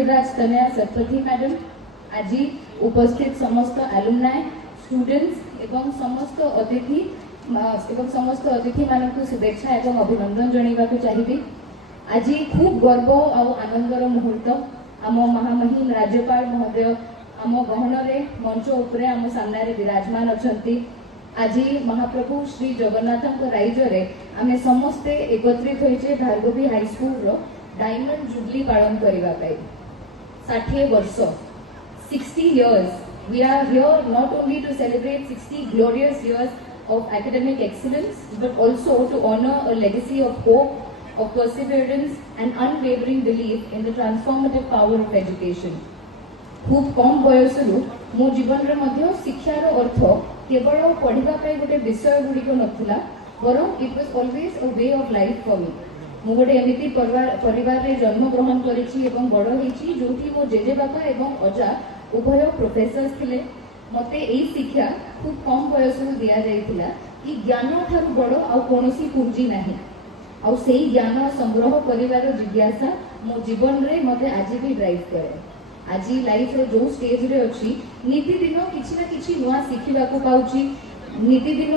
विराज Tanaya Satpathy madam, आज उपस्थित समस्त एलुमनाई स्टूडेंट्स एवं समस्त अतिथि मानक शुभेच्छा एवं अभिनंदन जणाइबाकु चाहिए। आज खूब गर्व और आनंदर मुहूर्त आम महामहिम राज्यपाल महोदय आम गहन मंच उपरे आम सामने विराजमान अच्छा। आज महाप्रभु श्री जगन्नाथ राइजरे आम समस्ते एकत्रित होइछे भार्गवी हाईस्कूल रो डायमंड जुबली पालन करने 60 वर्ष 60 years we are here not only to celebrate 60 glorious years of academic excellence but also to honor a legacy of hope, of perseverance and unwavering belief in the transformative power of education. खूब कम बयसरू मो जीवन रे मध्य शिक्षार अर्थ केवल पढ़िबा पाई गोटे विषय गुड़िक नथिला बरं it was always a way of life for me. मु गोटे एमिति परिवार रे जन्म ग्रहण करिछि एवं बड़ होइछि जोठी मो जेजे बापा एवं अजा उभय प्रोफेसर्स थिले। मते एई शिक्षा खूब कम बयसरू दिया जाइथिला कि ज्ञान ठारू बड़ आ कोनोसी पूंजी नाही आ सेई ज्ञान संग्रह करिवार जिज्ञासा मो जीवन रे मते आज भी ड्राइव करे। आज लाइफ रो जो स्टेज रे अछि नीति दिन किछि ना किछि नुआ शिखिबा को पाउछि। नीति दिन